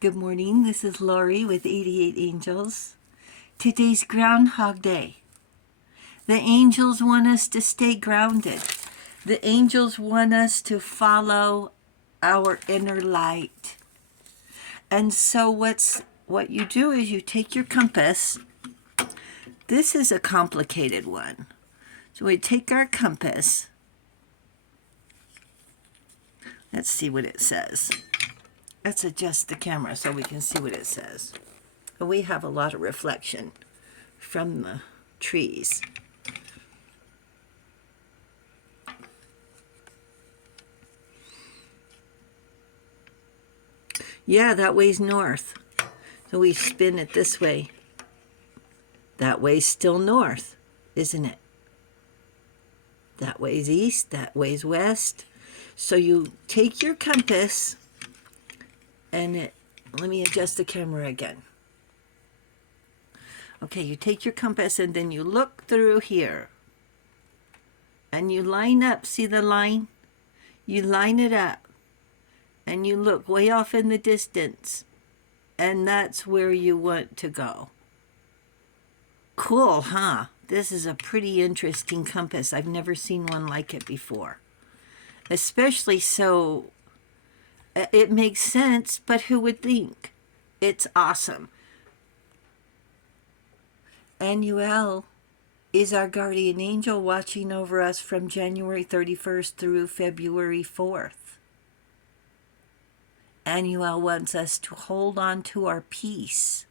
Good morning, this is Lori with 88 Angels. Today's Groundhog Day. The angels want us to stay grounded. The angels want us to follow our inner light. And so what you do is you take your compass. This is a complicated one. So we take our compass. Let's see what it says. Let's adjust the camera so we can see what it says. We have a lot of reflection from the trees. Yeah, that way's north. So we spin it this way. That way's still north, isn't it? That way's east, that way's west. So you take your compass and let me adjust the camera again. Okay, you take your compass and then you look through here. And you line up, see the line? You line it up. And you look way off in the distance. And that's where you want to go. Cool, huh? This is a pretty interesting compass. I've never seen one like it before. Especially so, it makes sense, but who would think? It's awesome. Anuel is our guardian angel watching over us from January 31st through February 4th. Anuel wants us to hold on to our peace.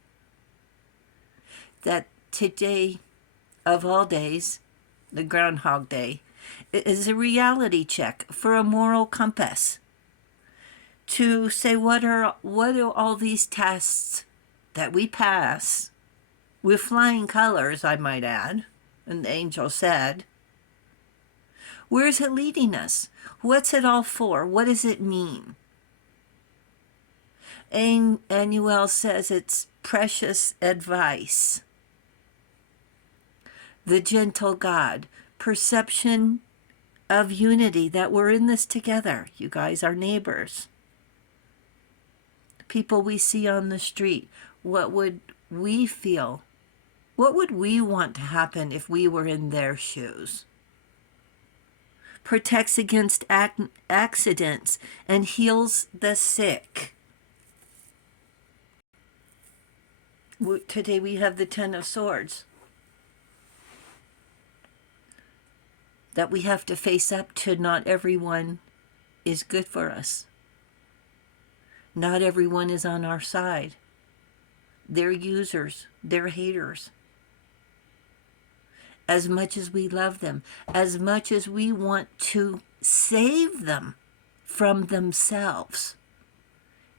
That today, of all days, the Groundhog Day, is a reality check for a moral compass. To say what are all these tests that we pass with flying colors, I might add, and the angel said. Where is it leading us? What's it all for? What does it mean? Anuel says it's precious advice. The gentle God, perception of unity, that we're in this together. You guys are neighbors. People we see on the street, what would we feel? What would we want to happen if we were in their shoes? Protects against accidents and heals the sick. Today we have the Ten of Swords. That we have to face up to. Not everyone is good for us. Not everyone is on our side. They're users. They're haters. As much as we love them, as much as we want to save them from themselves,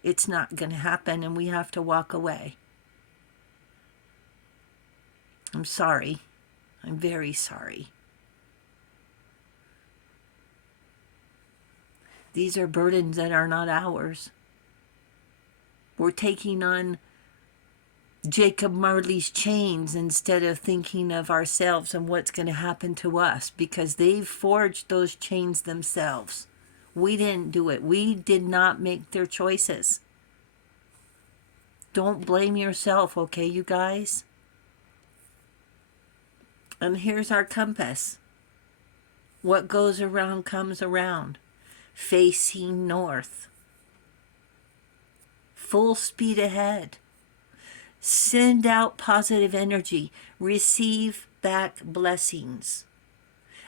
it's not going to happen, and we have to walk away. I'm sorry. I'm very sorry. These are burdens that are not ours. We're taking on Jacob Marley's chains instead of thinking of ourselves and what's going to happen to us, because they've forged those chains themselves. We didn't do it. We did not make their choices. Don't blame yourself, okay, you guys? And here's our compass. What goes around comes around. Facing north. Full speed ahead. Send out positive energy. Receive back blessings.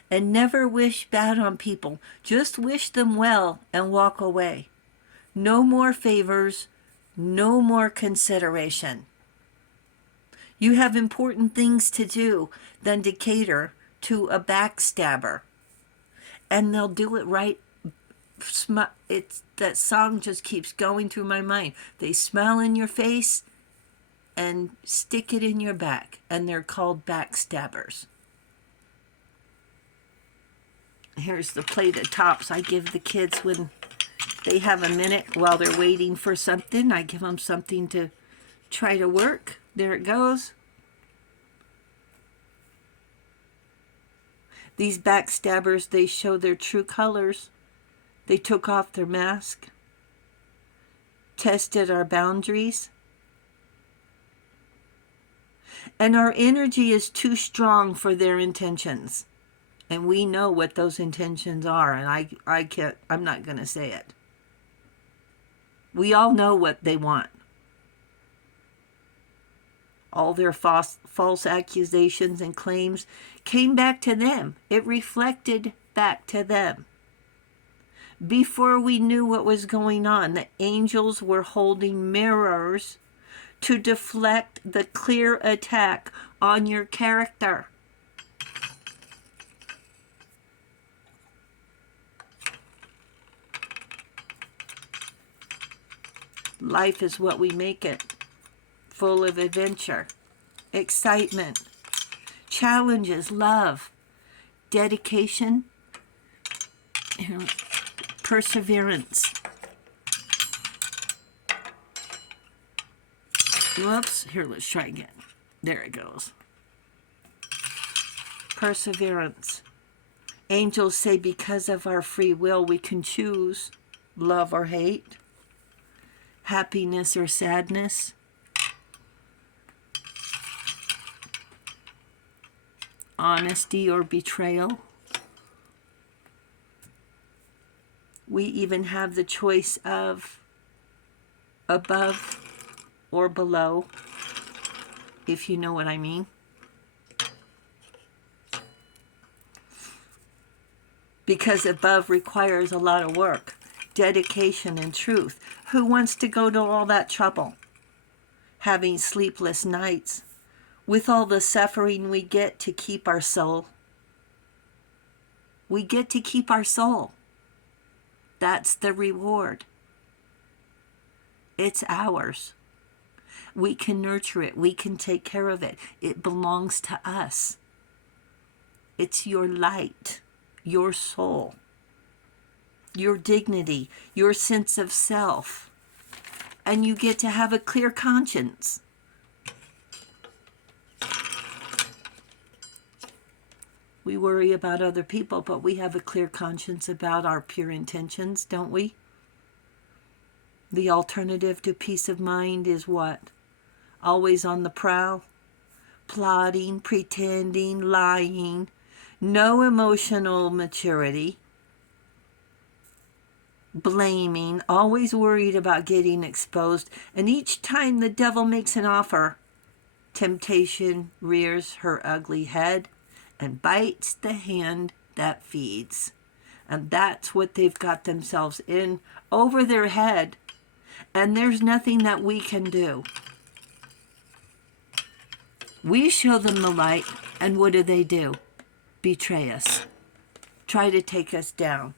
And never wish bad on people. Just wish them well and walk away. No more favors. No more consideration. You have important things to do than to cater to a backstabber. And they'll do it right. That song just keeps going through my mind. They smile in your face and stick it in your back. And they're called backstabbers. Here's the plate of tops I give the kids when they have a minute while they're waiting for something. I give them something to try to work. There it goes. These backstabbers, they show their true colors. They took off their mask tested our boundaries, and our energy is too strong for their intentions. And we know what those intentions are, and I'm not going to say it. We all know what they want. All their false accusations and claims came back to them. It reflected back to them. Before we knew what was going on, the angels were holding mirrors to deflect the clear attack on your character. Life is what we make it, full of adventure, excitement, challenges, love, dedication, perseverance. Whoops, here, let's try again. There it goes. Perseverance. Angels say because of our free will, we can choose love or hate, happiness or sadness, honesty or betrayal. We even have the choice of above or below, if you know what I mean. Because above requires a lot of work, dedication, and truth. Who wants to go to all that trouble? Having sleepless nights, with all the suffering we get to keep our soul. We get to keep our soul. That's the reward. It's ours. We can nurture it. We can take care of it. It belongs to us. It's your light, your soul, your dignity, your sense of self. And you get to have a clear conscience. We worry about other people, but we have a clear conscience about our pure intentions, don't we? The alternative to peace of mind is what? Always on the prowl, plotting, pretending, lying, no emotional maturity, blaming, always worried about getting exposed, and each time the devil makes an offer, temptation rears her ugly head and bites the hand that feeds. And that's what they've got themselves in over their head, and there's nothing that we can do. We show them the light, and what do? Betray us. Try to take us down.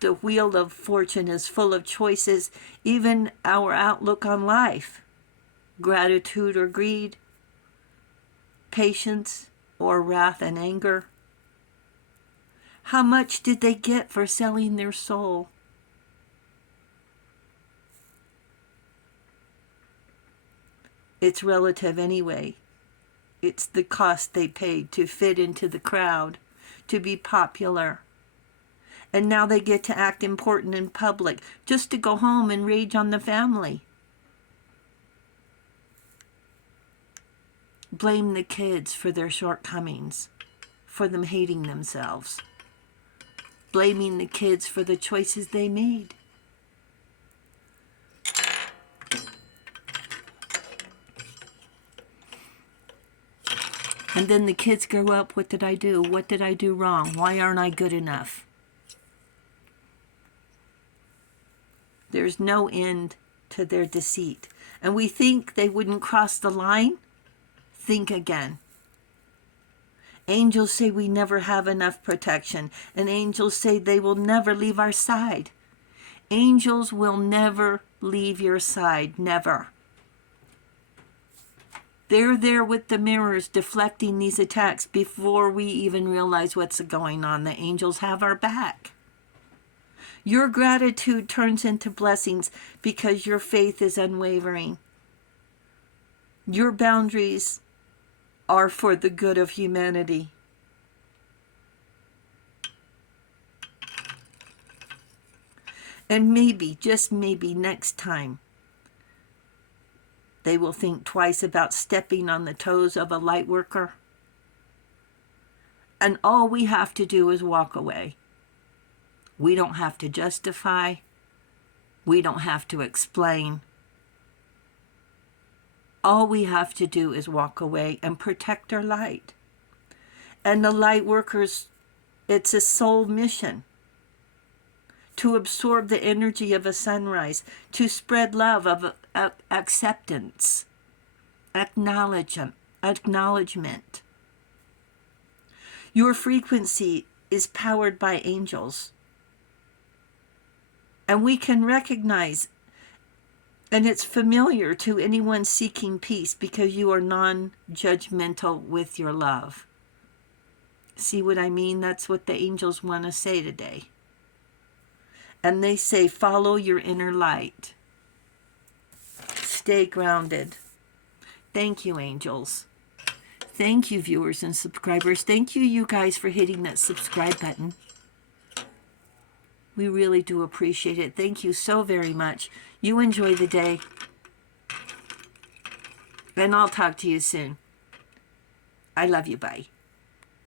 The wheel of fortune is full of choices, even our outlook on life. Gratitude or greed, patience or wrath and anger. How much did they get for selling their soul? It's relative anyway. It's the cost they paid to fit into the crowd, to be popular. And now they get to act important in public, just to go home and rage on the family. Blame the kids for their shortcomings, for them hating themselves. Blaming the kids for the choices they made. And then the kids grow up, what did I do? What did I do wrong? Why aren't I good enough? There's no end to their deceit. And we think they wouldn't cross the line? Think again. Angels say we never have enough protection. And angels say they will never leave our side. Angels will never leave your side. Never. They're there with the mirrors deflecting these attacks before we even realize what's going on. The angels have our back. Your gratitude turns into blessings because your faith is unwavering. Your boundaries are for the good of humanity. And maybe, just maybe next time, they will think twice about stepping on the toes of a light worker. And all we have to do is walk away. We don't have to justify. We don't have to explain. All we have to do is walk away and protect our light. And the light workers, it's a soul mission to absorb the energy of a sunrise, to spread love of acceptance, acknowledgement. Your frequency is powered by angels. And we can recognize, and it's familiar to anyone seeking peace, because you are non-judgmental with your love. See what I mean? That's what the angels want to say today. And they say, follow your inner light. Stay grounded. Thank you, angels. Thank you, viewers and subscribers. Thank you, you guys, for hitting that subscribe button. We really do appreciate it. Thank you so very much. You enjoy the day. And I'll talk to you soon. I love you. Bye.